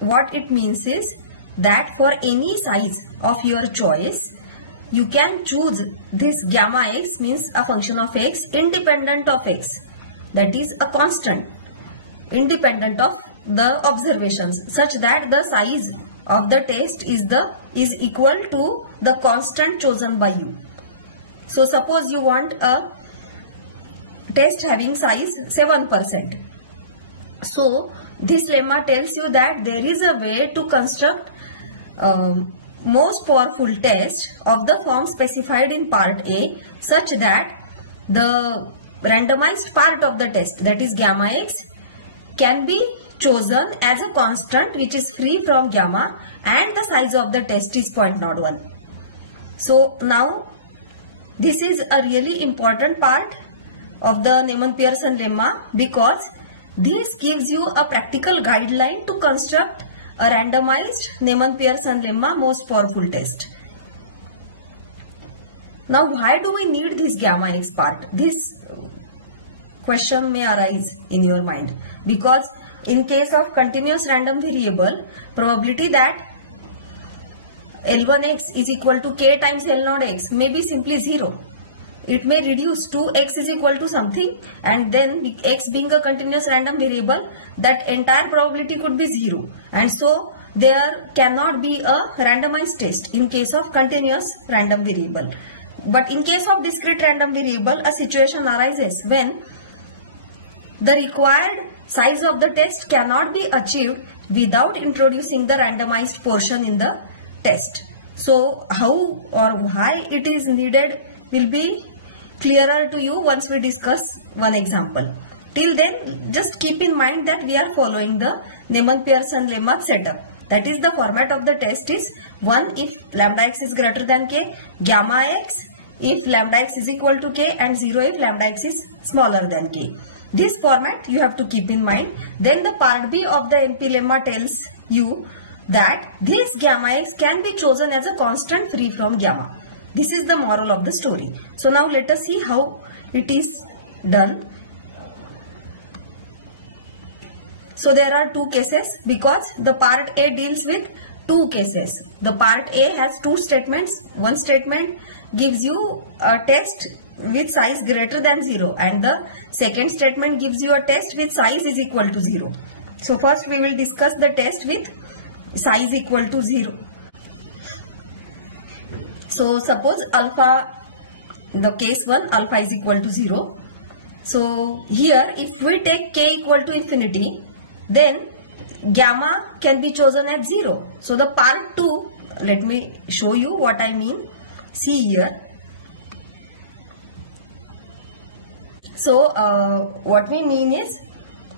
what it means is that for any size of your choice, you can choose this gamma x means a function of x independent of x, that is a constant independent of the observations, such that the size of the test is equal to the constant chosen by you. So suppose you want a test having size 7%. So this lemma tells you that there is a way to construct most powerful test of the form specified in part A, such that the randomized part of the test, that is gamma x, can be chosen as a constant which is free from gamma and the size of the test is 0.01. So now this is a really important part of the Neyman-Pearson lemma, because this gives you a practical guideline to construct a randomized Neyman-Pearson lemma most powerful test. Now why do we need this gamma x part? This question may arise in your mind, because in case of continuous random variable, probability that L1x is equal to k times L0 x may be simply 0. It may reduce to x is equal to something, and then x being a continuous random variable, that entire probability could be 0, and so there cannot be a randomized test in case of continuous random variable. But in case of discrete random variable, a situation arises when the required size of the test cannot be achieved without introducing the randomized portion in the test. So how or why it is needed will be clearer to you once we discuss one example. Till then, just keep in mind that we are following the Neyman-Pearson lemma setup. That is, the format of the test is 1 if lambda x is greater than k, gamma x if lambda x is equal to k, and 0 if lambda x is smaller than k. This format you have to keep in mind. Then the part B of the NP lemma tells you that this gamma x can be chosen as a constant free from gamma. This is the moral of the story. So now let us see how it is done. So there are two cases, because the part A deals with two cases. The part A has two statements. One statement gives you a test with size greater than 0, and the second statement gives you a test with size is equal to 0. So first we will discuss the test with size equal to 0. So suppose alpha, the case 1, alpha is equal to 0. So here if we take k equal to infinity, then gamma can be chosen at 0. So the part 2, let me show you what I mean. See here. So what we mean is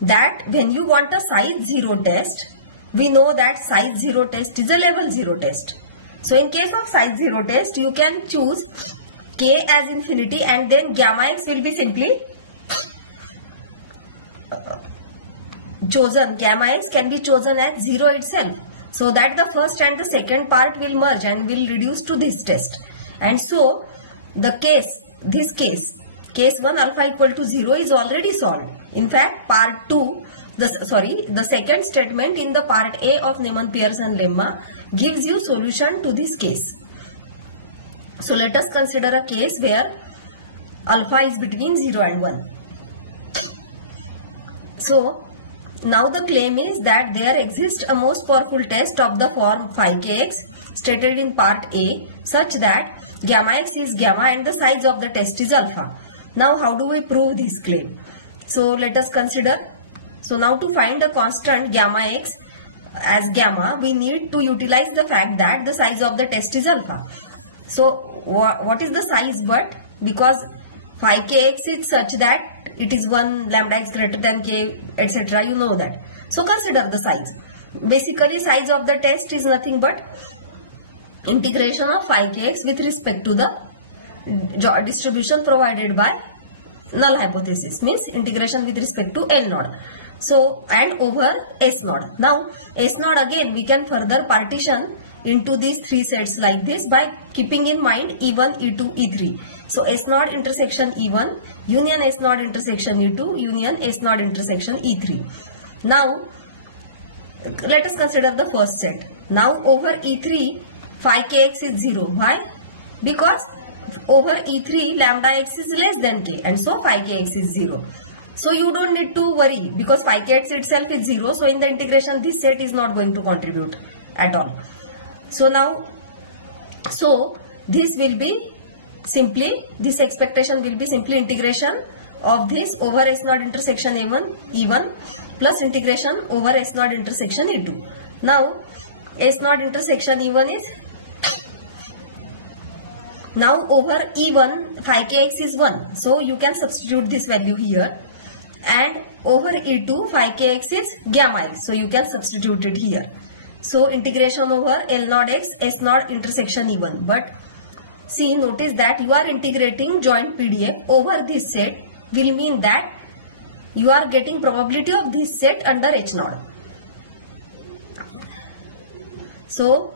that when you want a size 0 test, we know that size 0 test is a level 0 test. So in case of size 0 test, you can choose k as infinity, and then gamma x will be simply chosen. Gamma x can be chosen as 0 itself, so that the first and the second part will merge and will reduce to this test. And so the case, case 1 alpha equal to 0 is already solved. In fact, part 2, the second statement in the part A of Neyman-Pearson lemma gives you solution to this case. So let us consider a case where alpha is between 0 and 1. So now the claim is that there exists a most powerful test of the form phi kx stated in part A, such that gamma x is gamma and the size of the test is alpha. Now how do we prove this claim? So let us consider. So now to find a constant gamma x as gamma, we need to utilize the fact that the size of the test is alpha. So what is the size? But because phi kx is such that it is 1 lambda x greater than k, etc. You know that. So consider the size. Basically, size of the test is nothing but integration of phi kx with respect to the distribution provided by null hypothesis, means integration with respect to L naught. So and over S naught. Now S naught again we can further partition into these three sets like this by keeping in mind E1, E2, E3. So S naught intersection E1, union S naught intersection E2, union S naught intersection E3. Now let us consider the first set. Now over E3 phi kx is 0. Why? Because over E3 lambda x is less than k, and so phi kx is 0. So you don't need to worry because phi kx itself is 0. So in the integration this set is not going to contribute at all. So now, so this will be simply, this expectation will be simply integration of this over S naught intersection E1 plus integration over S naught intersection E2. Now S naught intersection E1 is, now over E1 phi kx is 1. So you can substitute this value here, and over E2 phi kx is gamma x. So you can substitute it here. So integration over L naught x S naught intersection E1. But see, notice that you are integrating joint PDF over this set will mean that you are getting probability of this set under H naught. So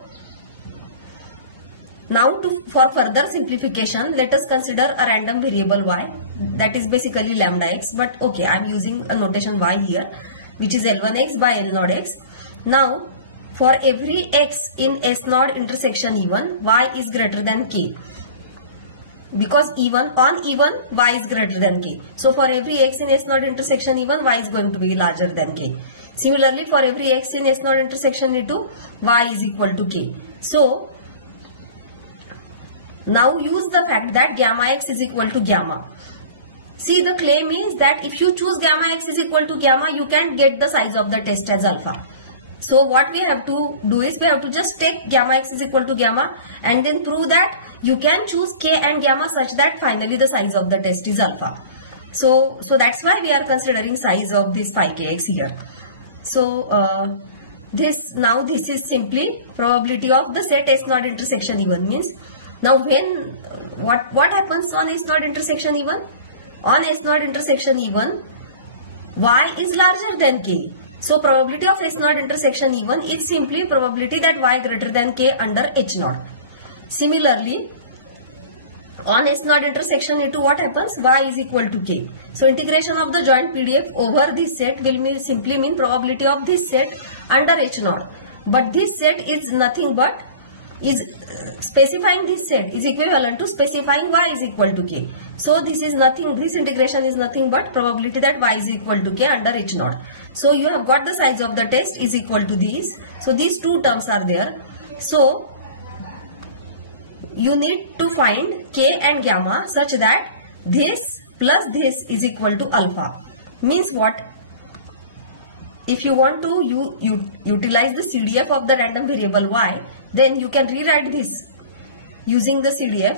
now for further simplification, let us consider a random variable y, that is basically lambda x, but okay, I am using a notation y here, which is L1x by L naught x. Now for every x in S naught intersection E1, y is greater than k. Because on E1 y is greater than k. So for every x in S naught intersection E1, y is going to be larger than k. Similarly, for every x in S naught intersection E2, y is equal to k. So now use the fact that gamma x is equal to gamma. See, the claim is that if you choose gamma x is equal to gamma, you can get the size of the test as alpha. So what we have to do is we have to just take gamma x is equal to gamma and then prove that you can choose k and gamma such that finally the size of the test is alpha. So that's why we are considering size of this phi kx here. So this is simply probability of the set S naught intersection E1. Means now when what happens on S naught intersection E1? On S naught intersection E1, y is larger than k. So probability of S naught intersection E1 is simply probability that y greater than k under H naught. Similarly, on S naught intersection E2, what happens? Y is equal to k. So integration of the joint PDF over this set will simply mean probability of this set under H naught. But this set is nothing but specifying this set is equivalent to specifying y is equal to k. So this integration is nothing but probability that y is equal to k under H naught. So you have got the size of the test is equal to these. So these two terms are there. So you need to find k and gamma such that this plus this is equal to alpha. Means what? If you want to utilize the CDF of the random variable y, then you can rewrite this using the CDF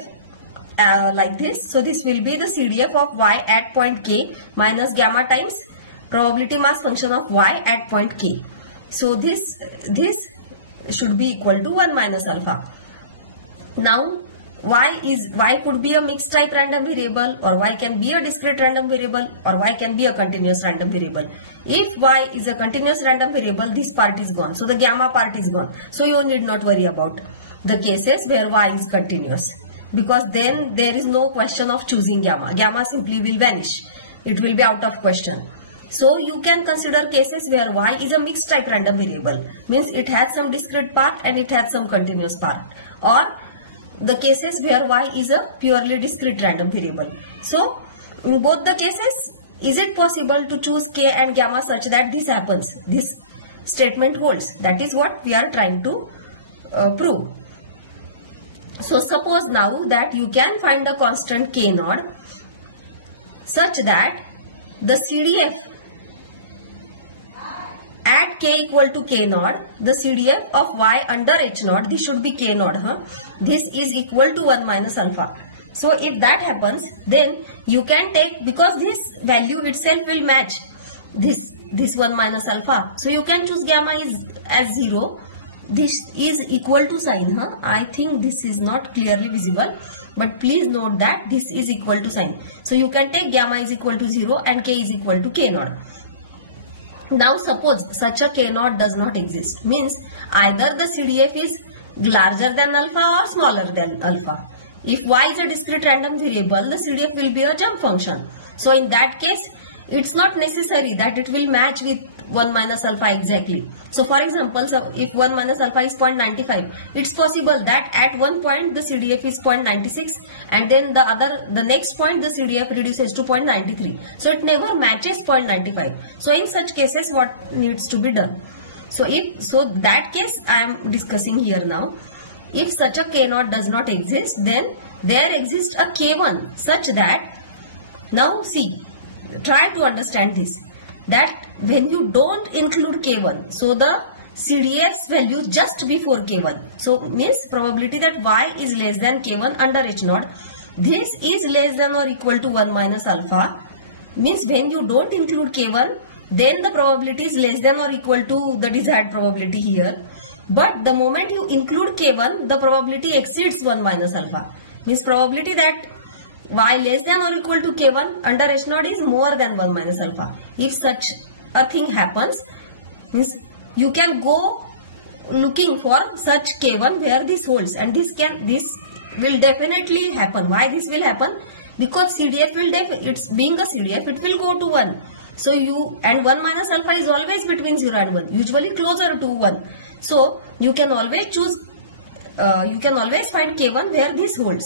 like this. So this will be the CDF of y at point k minus gamma times probability mass function of y at point k. So this should be equal to 1 minus alpha. Now y could be a mixed type random variable, or y can be a discrete random variable, or y can be a continuous random variable. If y is a continuous random variable, this part is gone. So the gamma part is gone. So you need not worry about the cases where y is continuous, because then there is no question of choosing gamma. Gamma simply will vanish. It will be out of question. So you can consider cases where y is a mixed type random variable. Means it has some discrete part and it has some continuous part. Or the cases where y is a purely discrete random variable. So in both the cases, is it possible to choose k and gamma such that this happens? This statement holds. That is what we are trying to prove. So suppose now that you can find a constant k naught such that the CDF at k equal to k naught, the CDF of y under H naught, this should be k naught. This is equal to 1 minus alpha. So if that happens, then you can take, because this value itself will match this 1 minus alpha. So you can choose gamma is as 0. This is equal to sign. I think this is not clearly visible, but please note that this is equal to sign. So you can take gamma is equal to 0 and k is equal to k naught. Now suppose such a k naught does not exist. Means either the CDF is larger than alpha or smaller than alpha. If y is a discrete random variable, the CDF will be a jump function. So in that case, it's not necessary that it will match with 1 minus alpha exactly. So for example, if 1 minus alpha is 0.95, it's possible that at one point the CDF is 0.96 and then the next point the CDF reduces to 0.93. So it never matches 0.95. So in such cases, what needs to be done? So that case I am discussing here now. If such a K0 does not exist, then there exists a K1 such that, now see, try to understand this, that when you don't include K1, so the CDF's value just before K1, so means probability that Y is less than K1 under H0, this is less than or equal to 1 minus alpha, means when you don't include K1, then the probability is less than or equal to the desired probability here. But the moment you include K1, the probability exceeds 1 minus alpha. Means probability that Y less than or equal to K1 under H0 is more than 1 minus alpha. If such a thing happens, means you can go looking for such K1 where this holds, and this will definitely happen. Why this will happen? Because CDF will it's being a CDF, it will go to 1. So and 1 minus alpha is always between 0 and 1, usually closer to 1. So you can always choose, you can always find K1 where this holds.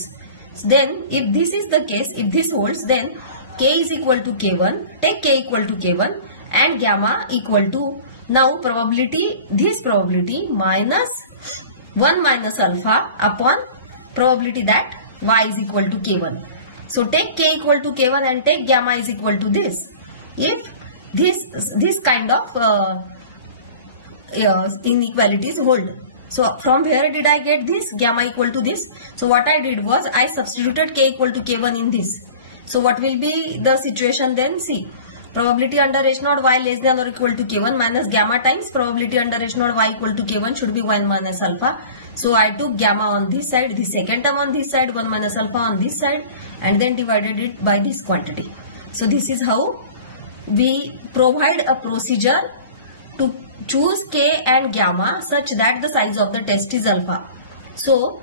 Then if this is the case, if this holds, then K is equal to K1, take K equal to K1 and gamma equal to, now probability, this probability minus 1 minus alpha upon probability that Y is equal to K1. So take K equal to K1 and take gamma is equal to this. If this kind of inequalities hold. So from where did I get this gamma equal to this? So what I did was I substituted K equal to K1 in this. So what will be the situation then? See, probability under H0 Y less than or equal to K1 minus gamma times probability under H0 Y equal to K1 should be 1 minus alpha. So I took gamma on this side, the second term on this side, 1 minus alpha on this side, and then divided it by this quantity. So this is how we provide a procedure to choose K and gamma such that the size of the test is alpha. So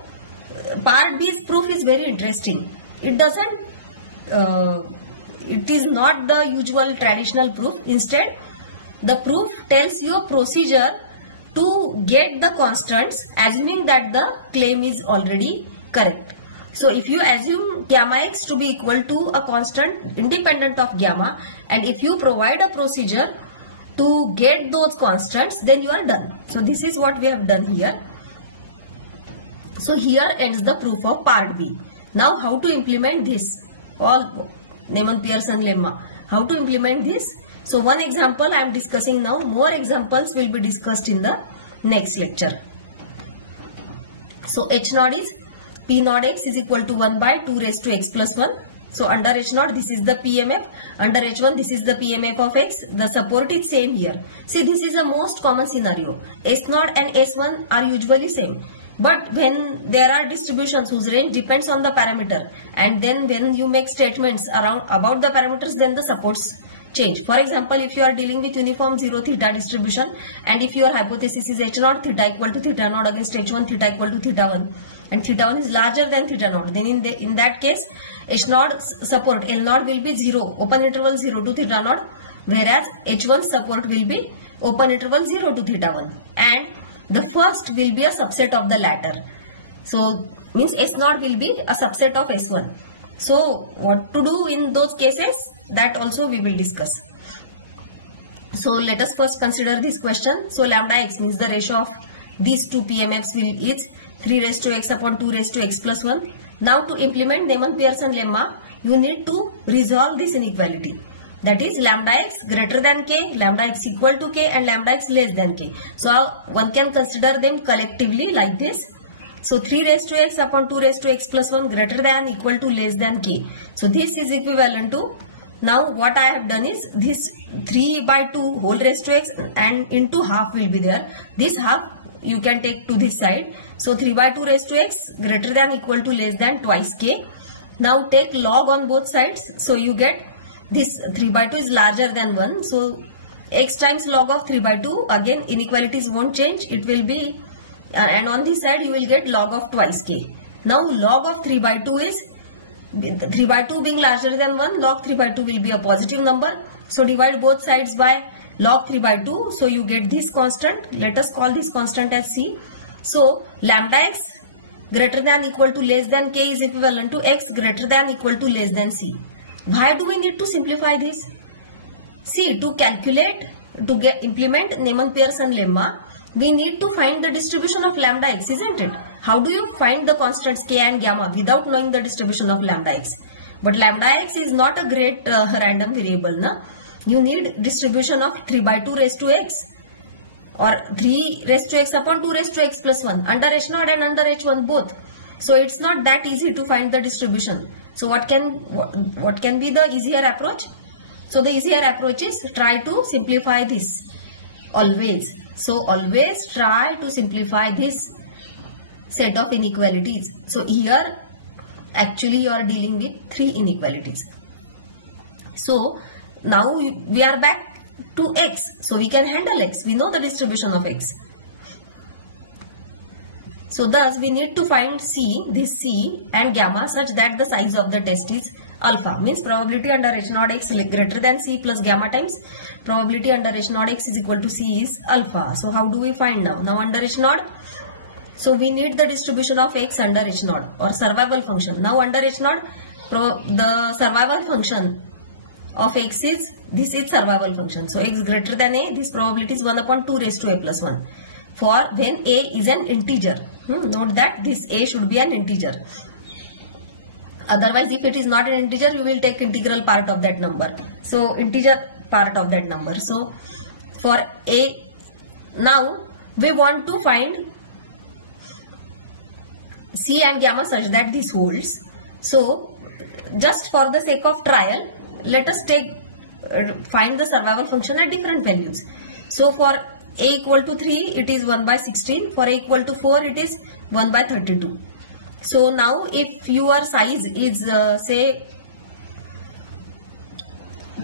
part B's proof is very interesting. It is not the usual traditional proof. Instead, the proof tells you a procedure to get the constants, assuming that the claim is already correct. So if you assume gamma x to be equal to a constant independent of gamma, and if you provide a procedure to get those constants, then you are done. So this is what we have done here. So here ends the proof of part B. Now how to implement this? All Neyman-Pearson lemma. How to implement this? So one example I am discussing now. More examples will be discussed in the next lecture. So H0 is P naught x is equal to 1 by 2 raised to x plus 1. So under H0 this is the PMF, under H1 this is the PMF of x. The support is same here. See, this is a most common scenario. S0 and S1 are usually same. But when there are distributions whose range depends on the parameter, and then when you make statements about the parameters, then the supports change. For example, if you are dealing with uniform 0 theta distribution, and if your hypothesis is H0 theta equal to theta naught against H1 theta equal to theta 1, and theta 1 is larger than theta naught, then in that case H0 support L0 will be 0, open interval 0 to theta naught, whereas H1 support will be open interval 0 to theta 1, and the first will be a subset of the latter. So means S0 will be a subset of S1. So what to do in those cases, that also we will discuss. So let us first consider this question. So lambda x means the ratio of these two PMFs is 3 raised to x upon 2 raised to x plus 1. Now to implement Neyman-Pearson lemma, you need to resolve this inequality. That is lambda x greater than k, lambda x equal to k, and lambda x less than k. So one can consider them collectively like this. So 3 raised to x upon 2 raised to x plus 1 greater than equal to less than k. So this is equivalent to, now what I have done is this 3 by 2 whole raised to x and into half will be there. This half you can take to this side. So 3 by 2 raised to x greater than equal to less than twice k. Now take log on both sides. So you get this 3 by 2 is larger than 1. So x times log of 3 by 2, again inequalities won't change. It will be, and on this side you will get log of twice k. Now log of 3 by 2 is 3 by 2 being larger than 1, log 3 by 2 will be a positive number. So divide both sides by log 3 by 2. So you get this constant. Let us call this constant as C. So lambda x greater than equal to less than k is equivalent to x greater than equal to less than C. Why do we need to simplify this? See, to calculate, to implement Neyman-Pearson lemma, we need to find the distribution of lambda x, isn't it? How do you find the constants k and gamma without knowing the distribution of lambda x? But lambda x is not a great random variable, na? You need distribution of 3 by 2 raised to x or 3 raised to x upon 2 raised to x plus 1 under h0 and under h1 both. So it's not that easy to find the distribution. So what can be the easier approach? So the easier approach is try to simplify this always. So always try to simplify this set of inequalities. So here actually you are dealing with 3 inequalities. So now we are back to x. So we can handle x. We know the distribution of x. So thus we need to find C, this C and gamma such that the size of the test is alpha. Means probability under h0 x greater than C plus gamma times probability under h0 x is equal to C is alpha. So how do we find now? Now under h0, so we need the distribution of x under h0 or survival function. Now under h0, the survival function of x is, this is survival function. So x greater than a, this probability is 1 upon 2 raised to a plus 1. For when a is an integer. Note that this a should be an integer. Otherwise, if it is not an integer, you will take integral part of that number. So integer part of that number. So for a, now we want to find C and gamma such that this holds. So just for the sake of trial, let us find the survival function at different values. So for a equal to 3, it is 1 by 16. For a equal to 4, it is 1 by 32. So now if your size is say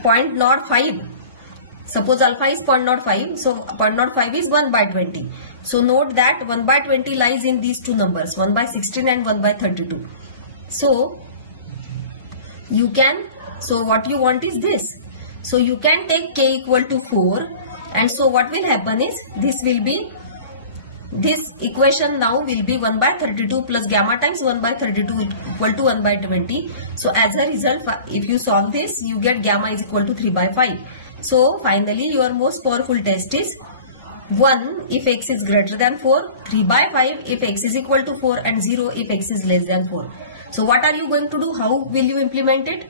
0.05, suppose alpha is 0.05, so 0.05 is 1 by 20. So note that 1 by 20 lies in these two numbers, 1 by 16 and 1 by 32. So you can, so what you want is this. So you can take k equal to 4, and so what will happen is this will be, this equation now will be 1 by 32 plus gamma times 1 by 32 equal to 1 by 20. So as a result, if you solve this, you get gamma is equal to 3 by 5. So finally your most powerful test is 1 if x is greater than 4, 3 by 5 if x is equal to 4, and 0 if x is less than 4. So what are you going to do? How will you implement it?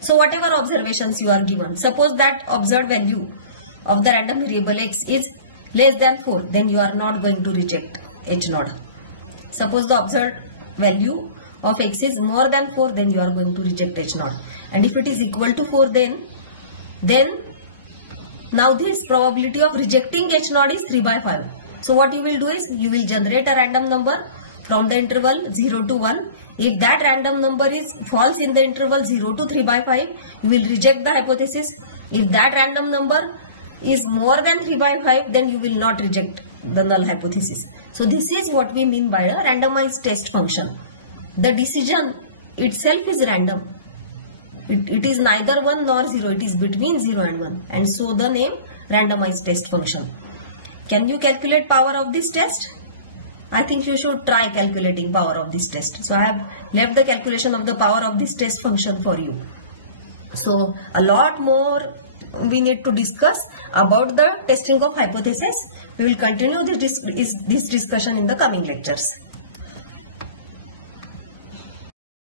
So whatever observations you are given, suppose that observed value of the random variable x is less than 4, then you are not going to reject h0. Suppose the observed value of x is more than 4, then you are going to reject h0. And if it is equal to 4, then now this probability of rejecting h0 is 3 by 5. So what you will do is, you will generate a random number from the interval 0 to 1. If that random number is false in the interval 0 to 3 by 5, you will reject the hypothesis. If that random number is more than 3 by 5, then you will not reject the null hypothesis. So this is what we mean by a randomized test function. The decision itself is random. It is neither 1 nor 0. It is between 0 and 1. And so the name randomized test function. Can you calculate power of this test? I think you should try calculating power of this test. So I have left the calculation of the power of this test function for you. So a lot more we need to discuss about the testing of hypothesis. We will continue this discussion in the coming lectures.